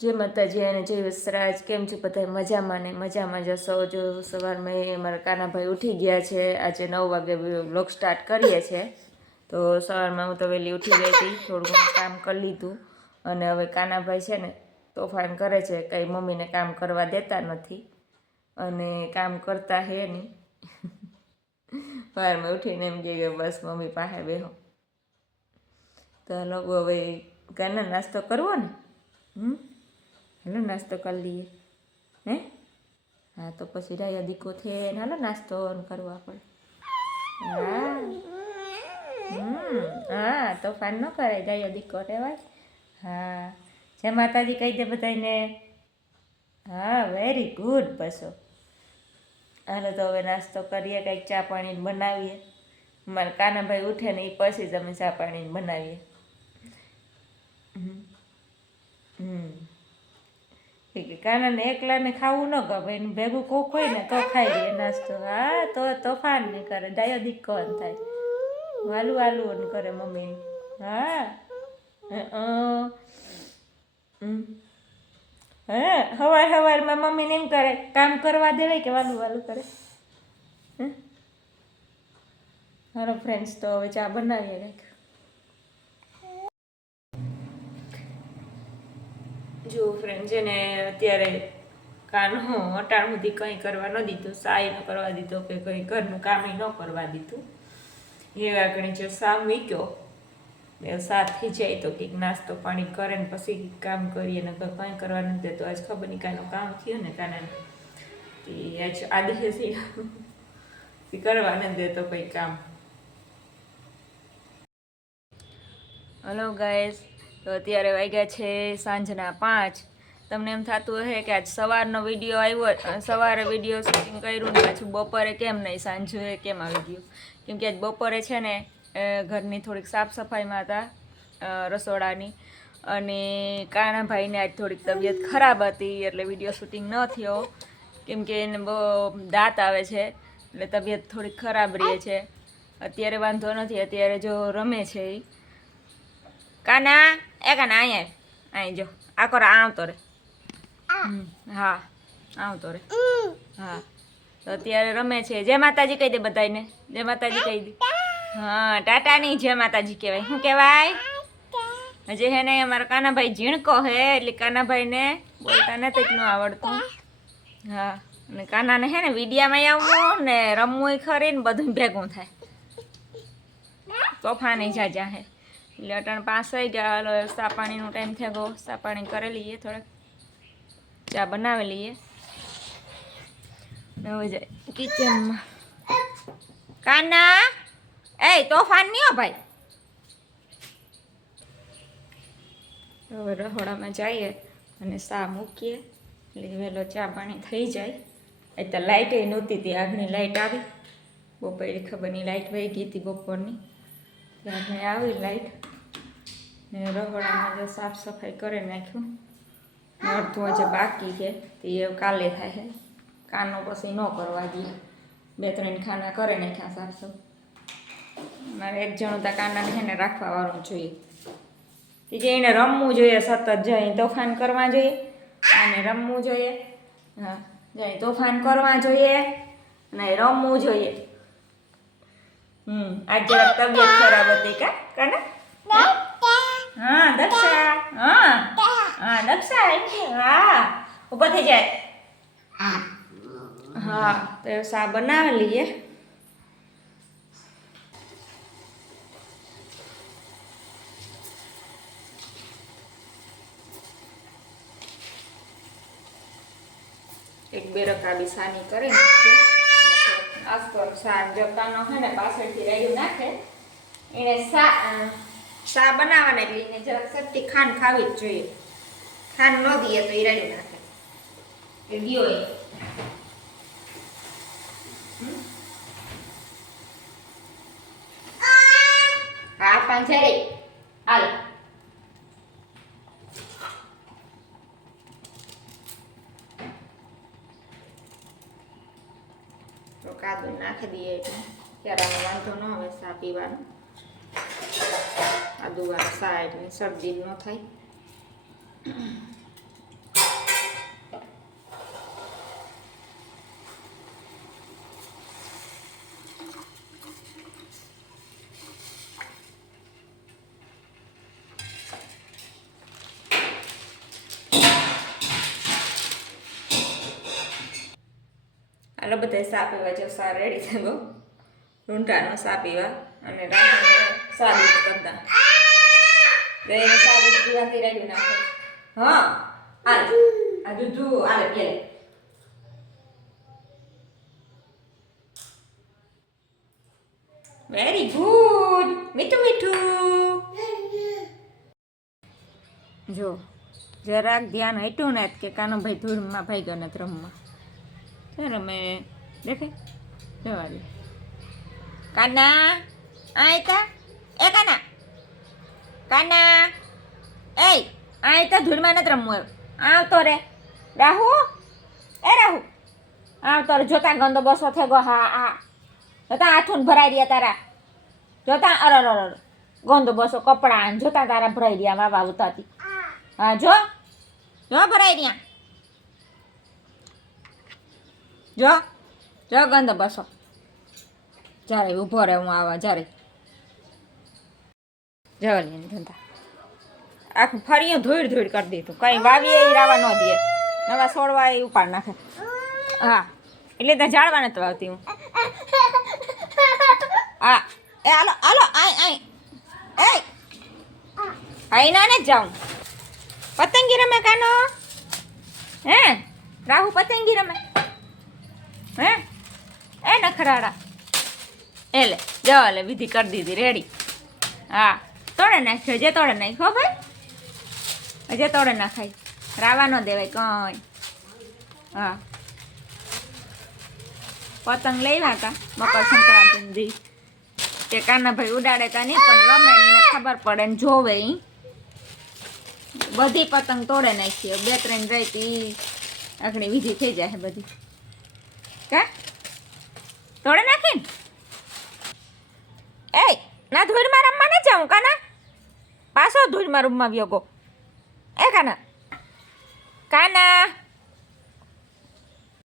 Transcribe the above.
જય માતાજી અને જય વસરાજ. કેમ છે બધા? મજામાં ને મજામાં જશો. જો સવારમાં અમારા કાનાભાઈ ઉઠી ગયા છે. આજે 9 વાગે વ્લોગ સ્ટાર્ટ કરીએ છીએ. તો સવારમાં હું તો વહેલી ઉઠી ગઈ હતી, થોડું ઘણું કામ કરી લીધું. અને હવે કાનાભાઈ છે ને તોફાન કરે છે, કંઈ મમ્મીને કામ કરવા દેતા નથી અને કામ કરતા હે નહીં. સવારમાં ઉઠીને એમ કહે કે બસ મમ્મી પાસે બેહો. તો લોકો હવે કાના નાસ્તો કરવો ને. હાલો નાસ્તો કરી લઈએ. હે હા, તો પછી રાયા દીકો થઈને હાલો નાસ્તો કરવા પડે. હા તોફાન ન કરાય, રાયા દીકો રહેવાય. હા, જય માતાજી કહી દે બધાને. હા વેરી ગુડ. બસો હાલો તો હવે નાસ્તો કરીએ, કંઈક ચા પાણી બનાવીએ. મારા કાનાભાઈ ઉઠે ને એ પછી જ અમે ચા પાણી બનાવીએ. કાનાને એકલાને ખાવું ન ગમે, એનું ભેગું કોક હોય ને તો ખાઈ લે નાસ્તો. હા તો તોફાન નહીં કરે, ડાયો દીકો થાય, વાલું વાલું કરે મમ્મી. હા હા, સવારમાં મમ્મીને એમ કરે, કામ કરવા દેવાય કે વાલું વાલું કરે. હાલો ફ્રેન્ડ્સ, તો હવે ચા બનાવીએ કંઈક. જો ફ્રેન્ડ છે ને અત્યારે કાનો અટાણ સુધી કંઈ કરવા ન દીધું, સાય ન કરવા દીધો કે કંઈ ઘરનું કામ ન કરવા દીધું. એ આગળ જો સા મૂક્યો, સા થઈ જાય તો કંઈક નાસ્તો પાણી કરે ને પછી કામ કરીએ ને કંઈ કરવા નથી દેતો. આજ ખબર નહીં કાનું કામ થયું ને કાનાને, એ આજ આદેશી કરવા નથી દેતો કંઈ કામ. હલો ગાઈસ, તો અત્યારે વાગ્યા છે સાંજના 5. તમને એમ થતું હશે કે આજ સવારનો વિડીયો આવ્યો, સવારે વિડીયો શૂટિંગ કર્યું ને પાછું બપોરે કેમ નહીં, સાંજે કેમ આવી ગયું. કેમ કે આજ બપોરે છે ને ઘરની થોડીક સાફ સફાઈમાં હતા, રસોડાની. અને કાનાભાઈને આજ થોડીક તબિયત ખરાબ હતી એટલે વિડીયો શૂટિંગ ન થયો. કેમ કે એને બહુ દાંત આવે છે એટલે તબિયત થોડીક ખરાબ રહે છે. અત્યારે વાંધો નથી, અત્યારે જો રમે છે એ. કાના કાના અહીંયા અહીં જો આ કરો, આવતો રે. હા આવતો રે. હા તો અત્યારે રમે છે. જય માતાજી કહી દે બધાને, જય માતાજી કહી દે. હા ટાટા નહીં, જય માતાજી કહેવાય. શું કહેવાય? હજી હે ને અમારા કાનાભાઈ ઝીણકો હે એટલે કાનાભાઈને બોલતા નથી એટલું આવડતું. હા, અને કાનાને હે ને વિડીયામાં આવવું ને રમવું ખરી ને બધું ભેગું થાય. તોફાની જાજા હે. એટલે અટાણ 5 થઈ ગયા. હાલો ચા પાણીનો ટાઈમ થઈ ગયો, ચા પાણી કરી લઈએ, થોડાક ચા બનાવી લઈએ. હવે જાય કિચનમાં. કાના એ તોફાન નહીં હો ભાઈ. હવે રહોડામાં જઈએ અને ચા મૂકીએ એટલે વહેલો ચા પાણી થઈ જાય. એ તો લાઇટ નહોતી, તે આગની લાઇટ આવી. બપોરે ખબર નહીં લાઇટ વહી ગઈ હતી બપોરની, ત્યાં આવી લાઇટ. ને રહોડામાં જો સાફ સફાઈ કરી નાખ્યું. અડધું હજી બાકી છે તે એ કાલે થાય છે. કાનો પછી ન કરવા દઈએ, 2-3 ખાના કરે નાખ્યા સાફ સફાઈ. મારે એક જણું તો કાનાને છે ને રાખવા વાળું જોઈએ, કે જે એને રમવું જોઈએ, સતત જઈ તોફાન કરવા જોઈએ અને રમવું જોઈએ. હા, જઈ તોફાન કરવા જોઈએ અને રમવું જોઈએ. આજ જરાક તબિયત ખરાબ હતી કા કાના? હા દક્ષા, હા હા દક્ષા, હા ઊભો થઈ જાય. હા તો સા બનાવી લઈએ. એક બે રકાબી સાની કરે નાખીએ. આસ્તો સા જતાનો હે ને પાછળથી રેડી નાખે એને સા બનાવવાના એટલે એને જરાક સટ્ટી ખાંડ ખાવી જ જોઈએ. ખાંડ ન દઈએ તો એ રેડી નાખે એ દિયો એ. હા પાંજરે હાલ. તો કાદુ નાખી દઈએ એટલે ત્યારે વાંધો ન આવે ચા પીવાનો. આદુવાળા ચા એટલે શરદી ન થાય. હાલો બધા સા પીવા જો સા રેડી થઈ ગયો રૂંઢાનો સા પીવા અને રાહુલને સા દૂધ કરતા રે સા દૂધ પીવાથી રેડી નાખો હા હાલ આ દૂધ હાલે કે વેરી ગુડ મીઠું મીઠું જો જરાક ધ્યાન હટ્યું ને કે કાનુભાઈ ધૂળમાં ભાગ્યો નથી રમવા છે ને મેં દેખાય જવા દે કાના આયતા એ કાના કાના એ આયતા ધૂળમાં નથી રમવું આવતો રે રાહુ એ રાહુ આવતો રે જોતા ગંદો બસો થઈ ગયો હા હા જોતા હાથું ભરાઈ રહ્યા તારા જોતા અર ગંદો બસો કપડાં જોતા તારા ભરાઈ રહ્યા વાવા ઉતાતી હા જો જો ભરાઈ રહ્યા જો જો ગંદો બસો જ્યારે ઊભો રહે હું આવા જ્યારે જવાની ધંધા આખું ફરીયું ધોઈડ ધોઈડ કરી દીધું કંઈ વાવીએ એ રાવા ન દે નવા છોડવા એ ઉપાડ નાખે હા એટલે ત્યાં જાળવા નથી વાવતી હું હા એ હાલો હાલો આય આય એ આઈ ના ને જાઉં પતંગી રમે કાનો હે રાહુ પતંગી રમે હે એ નખરાડા એ લે જવા લે વિધિ કરી દીધી રેડી હા તોડે નાખ્યો જે તોડે નાખ્યો ભાઈ જે તોડે નાખાય રાવા ન દેવાય કંઈ હા પતંગ લેવા હતા મકર સંક્રાંતિ કે કાનાભાઈ ઉડાડે તા નહીં પણ રમે એને ખબર પડે ને જોવે બધી પતંગ તોડે નાખીએ 2-3 રહી આખડી વિધિ થઈ જાય બધી કા તોડે નાખીને એ ના ધૂળમાં રમવા ન જાઉં કાના પાછો ધૂળમાં રૂમમાં વ્યો ગો એ કાના કાના